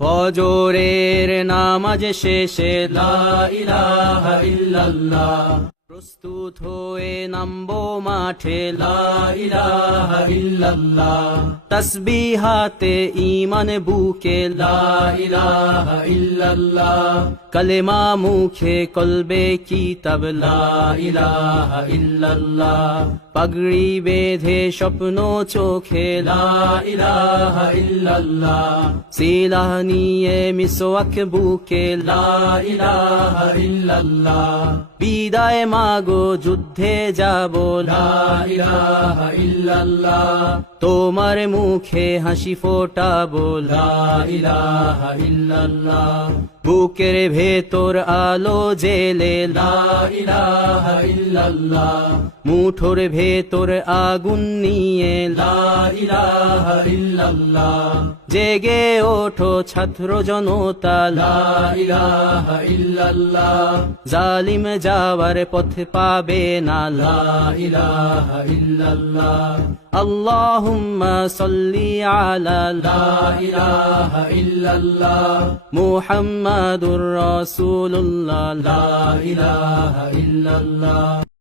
ফজরের নামাজ শেষে লা ইলাহা ইল্লাল্লাহ, প্রস্তুত হয়ে নামবো মাঠে লা ইলাহা ইল্লাল্লাহ, তাসবিহাতে ঈমান বুকে লা ইলাহা ইল্লাল্লাহ, কালেমা মুখে কলবে কিতাব লা ইলাহা ইল্লাল্লাহ, পাগড়ি বেঁধে স্বপ্ন চোখে লা ইলাহা ইল্লাল্লাহ, সিলাহ নিয়ে মিসওয়াক বুকে লা ইলাহা ইল্লাল্লাহ, বিদায় মাগো যুদ্ধে যাব লা ইলাহা ইল্লাল্লাহ, তোমার মুখে হাসি ফোটাবো লা ইলাহা ইল্লাল্লাহ, বুকের ভেতর আলো জেলে লা ইলাহা ইল্লাল্লাহ, মুঠোর ভেতর আগুন নিয়ে লা ইলাহা ইল্লাল্লাহ, জেগে ওঠো ছাত্র জনতা লা ইলাহা ইল্লাল্লাহ, জালিম যাওয়ার পথ পাবে না লা ইলাহা ইল্লাল্লাহ, আল্লাহুম্মা সাল্লি আলা লা ইলাহা ইল্লাল্লাহ, মুহাম্মাদুর রাসূলুল্লাহ লা ইলাহা ইল্লাল্লাহ।